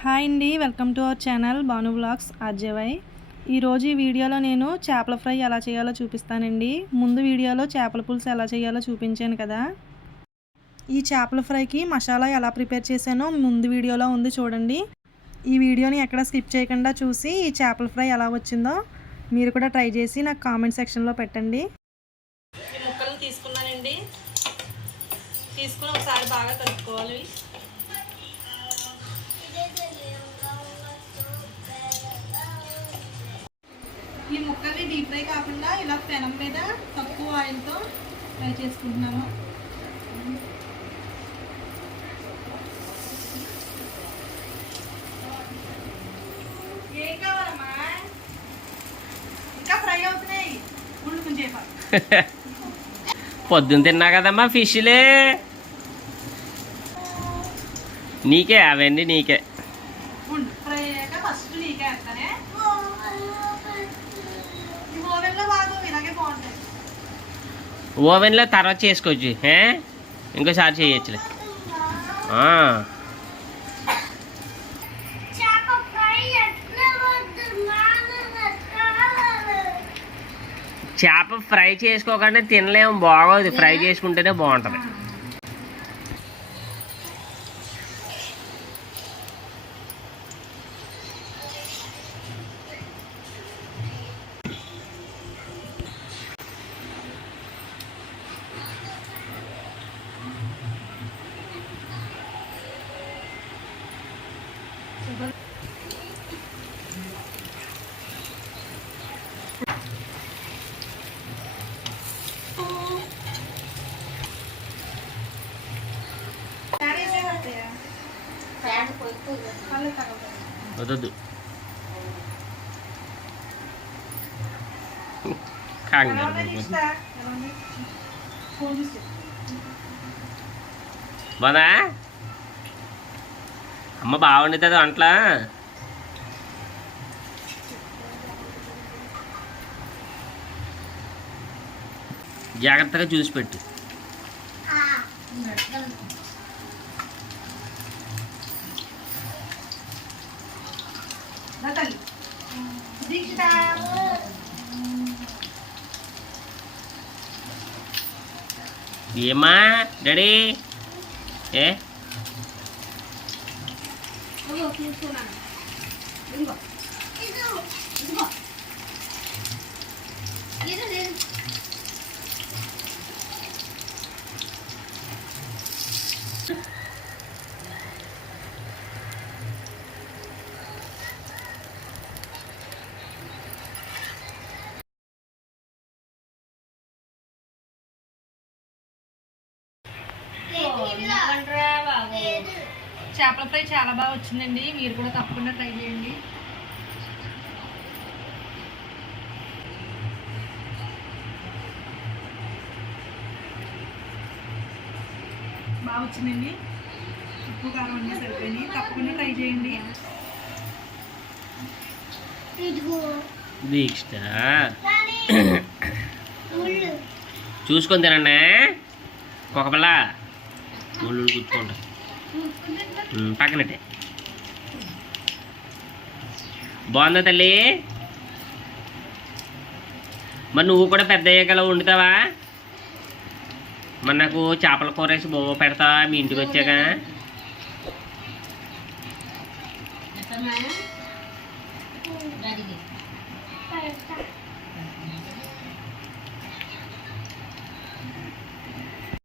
Hi అండి welcome to our channel Bhanu blogs RJY. ఈరోజు ఈ వీడియోలో నేను చేపల ఫ్రై ఎలా చేయాలో చూపిస్తానండి. ముందు వీడియోలో చేపల పులుసు ఎలా చేయాలో చూపించాను కదా. ఈ చేపల ఫ్రైకి మసాలా ఎలా ప్రిపేర్ చేశానో ముందు వీడియోలో ఉంది చూడండి. ఈ వీడియోని ఎక్కడ స్కిప్ చేయకుండా చూసి ఈ చేపల ఫ్రై ఎలా వచ్చిందో మీరు కూడా ట్రై చేసి నాకు కామెంట్ సెక్షన్లో పెట్టండి. ముక్కలు తీసుకున్నానండి. తీసుకుని ఒకసారి బాగా కలుపుకోవాలి. ఈ ముక్కల్ని డీప్ ఫ్రై కాకుండా ఇలా పెనం మీద తక్కువ ఆయిల్తో ఫ్రై చేసుకుంటున్నాను ఏం కావాలమ్మా? ఇంకా ఫ్రై అవుతున్నాయి. ఉండు కొంచెం పొద్దున్న తిన్నా కదమ్మా ఫిష్లే. నీకే అవన్నీ నీకే. ఫ్రై అయ్యాక ఫస్ట్ నీకే వేస్తానే. ఓవెన్లో తర్వాత చేసుకోవచ్చు ఏ ఇంకోసారి చేయొచ్చులే. ఆ, చేప ఫ్రై ఎట్లా వద్దు చేప ఫ్రై చేసుకోకుండా తినలేము బాగోదు. ఫ్రై చేసుకుంటేనే బాగుంటుంది. వదద్దు కంగారు పడిపోతుంది. అమ్మ బాగుండుతుంది వంటలా? జాగ్రత్తగా చూసి పెట్టు. ఏమా డాడీ ఏ? 我老听错了，林哥，你这什么？你这人。Oh, you're చేపల ఫ్రై చాలా బాగా వచ్చిందండి. మీరు కూడా తప్పకుండా ట్రై చేయండి. బాగా వచ్చిందండి. ఉప్పు కారం అన్నీ సరిపోయినాయి. తప్పకుండా ట్రై చేయండి. దీక్ష చూసుకొని తినండి. ఒక పిల్ల ముళ్ళు కూర్చుకుంటా పక్కనట్టే. బాగుందా తల్లి? మరి నువ్వు కూడా పెద్ద అయ్యాకలా వండుతావా? మరి నాకు చేపల కూర వేసి బొమ్మ పెడతావా మీ ఇంటికి వచ్చాక. పెడతా.